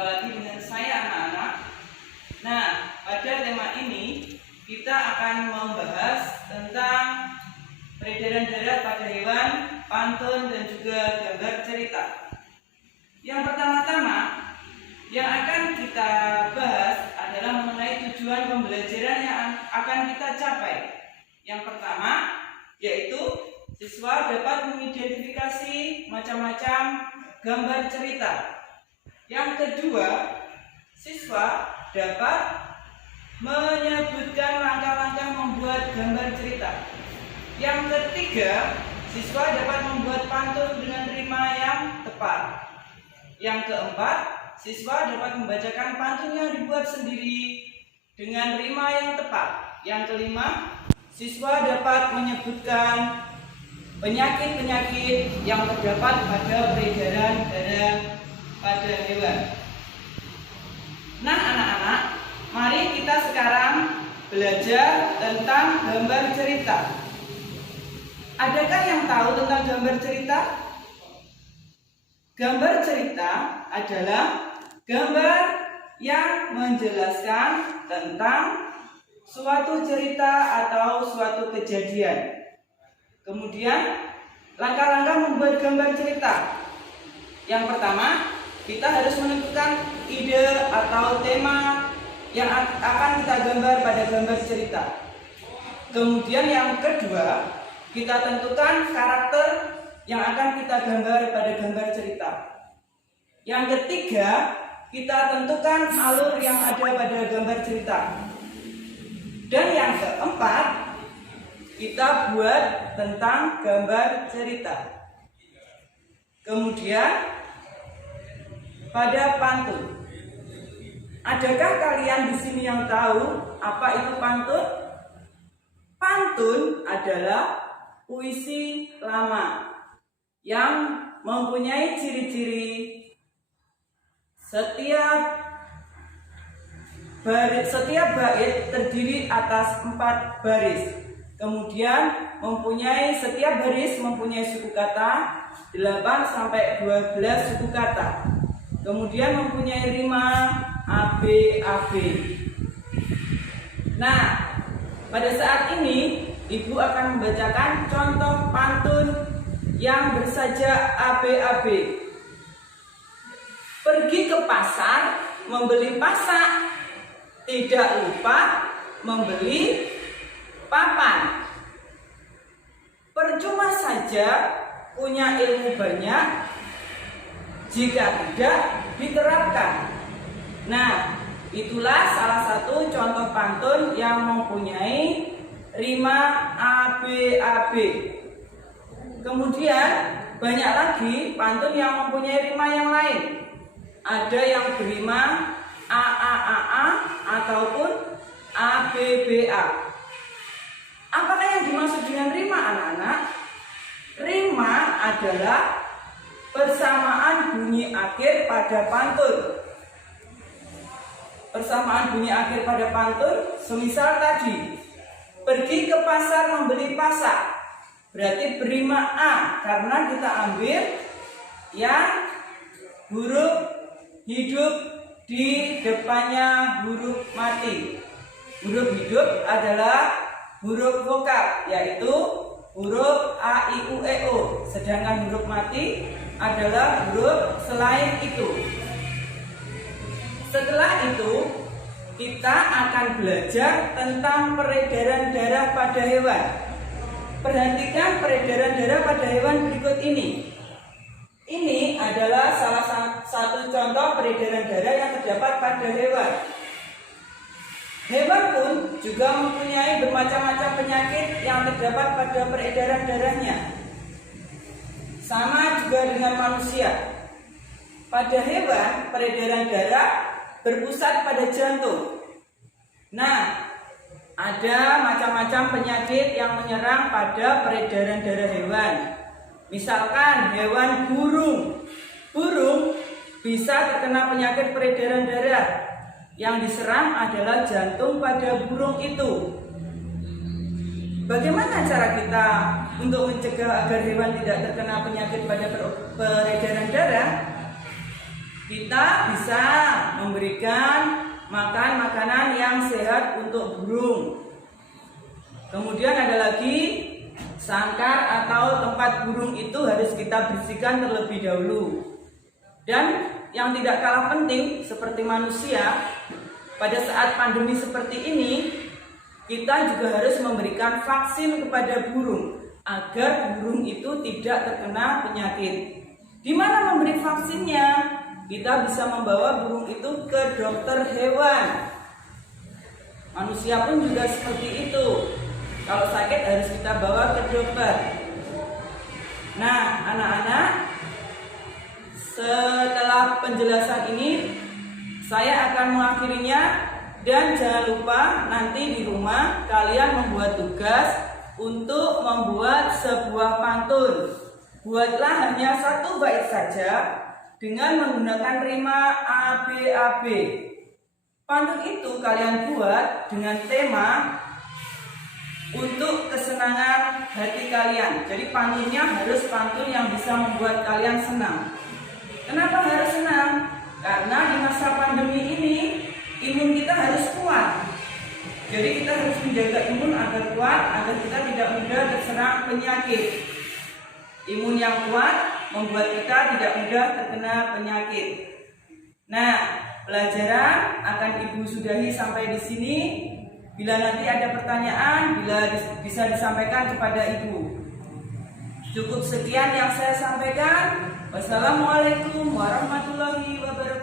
Jumpa lagi dengan saya anak-anak. Nah, pada tema ini kita akan membahas tentang peredaran darah pada hewan, pantun, dan juga gambar cerita. Yang pertama-tama yang akan kita bahas adalah mengenai tujuan pembelajaran yang akan kita capai. Yang pertama yaitu siswa dapat mengidentifikasi macam-macam gambar cerita. Yang kedua, siswa dapat menyebutkan langkah-langkah membuat gambar cerita. Yang ketiga, siswa dapat membuat pantun dengan rima yang tepat. Yang keempat, siswa dapat membacakan pantun yang dibuat sendiri dengan rima yang tepat. Yang kelima, siswa dapat menyebutkan penyakit-penyakit yang terdapat pada peredaran darah pada hewan. Nah anak-anak, mari kita sekarang belajar tentang gambar cerita. Adakah yang tahu tentang gambar cerita? Gambar cerita adalah gambar yang menjelaskan tentang suatu cerita atau suatu kejadian. Kemudian langkah-langkah membuat gambar cerita. Yang pertama, kita harus menentukan ide atau tema yang akan kita gambar pada gambar cerita. Kemudian yang kedua, kita tentukan karakter yang akan kita gambar pada gambar cerita. Yang ketiga, kita tentukan alur yang ada pada gambar cerita. Dan yang keempat, kita buat tentang gambar cerita. Kemudian pada pantun. Adakah kalian di sini yang tahu apa itu pantun? Pantun adalah puisi lama yang mempunyai ciri-ciri setiap bait terdiri atas 4 baris. Kemudian setiap baris mempunyai suku kata 8 sampai 12 suku kata. Kemudian mempunyai rima ABAB. Nah, pada saat ini Ibu akan membacakan contoh pantun yang bersaja ABAB. Pergi ke pasar membeli pasak, tidak lupa membeli papan. Percuma saja punya ilmu banyak jika tidak diterapkan. Nah, itulah salah satu contoh pantun yang mempunyai rima ABAB. Kemudian banyak lagi pantun yang mempunyai rima yang lain. Ada yang berima AAAA ataupun ABBA. Apakah yang dimaksud dengan rima anak-anak? Rima adalah persamaan bunyi akhir pada pantun. Persamaan bunyi akhir pada pantun, semisal tadi, pergi ke pasar membeli pasak, berarti berima A karena kita ambil yang huruf hidup di depannya huruf mati. Huruf hidup adalah huruf vokal, yaitu huruf A, I, U, E, O. Sedangkan huruf mati adalah huruf selain itu. Setelah itu, kita akan belajar tentang peredaran darah pada hewan. Perhatikan peredaran darah pada hewan berikut ini. Ini adalah salah satu contoh peredaran darah yang terdapat pada hewan. Hewan pun juga mempunyai bermacam-macam penyakit yang terdapat pada peredaran darahnya. Sama juga dengan manusia. Pada hewan, peredaran darah berpusat pada jantung. Nah, ada macam-macam penyakit yang menyerang pada peredaran darah hewan. Misalkan hewan burung. Burung bisa terkena penyakit peredaran darah. Yang diserang adalah jantung pada burung itu. Bagaimana cara kita untuk mencegah agar hewan tidak terkena penyakit pada peredaran darah? kita bisa memberikan makan makanan yang sehat untuk burung. Kemudian ada lagi sangkar atau tempat burung itu harus kita bersihkan terlebih dahulu. Dan yang tidak kalah penting seperti manusia, pada saat pandemi seperti ini kita juga harus memberikan vaksin kepada burung agar burung itu tidak terkena penyakit. Di mana memberi vaksinnya? Kita bisa membawa burung itu ke dokter hewan. Manusia pun juga seperti itu. Kalau sakit harus kita bawa ke dokter. Nah, anak-anak, setelah penjelasan ini saya akan mengakhirinya, dan jangan lupa nanti di rumah kalian membuat tugas untuk membuat sebuah pantun. Buatlah hanya satu bait saja dengan menggunakan rima ABAB. Pantun itu kalian buat dengan tema untuk kesenangan hati kalian. Jadi pantunnya harus pantun yang bisa membuat kalian senang. Kenapa harus senang? Karena di masa pandemi ini imun kita harus kuat. Jadi kita harus menjaga imun agar kuat, agar kita tidak mudah terserang penyakit. Imun yang kuat membuat kita tidak mudah terkena penyakit. Nah, pelajaran akan Ibu sudahi sampai di sini. Bila nanti ada pertanyaan, bisa disampaikan kepada Ibu. Cukup sekian yang saya sampaikan. Wassalamualaikum warahmatullahi wabarakatuh.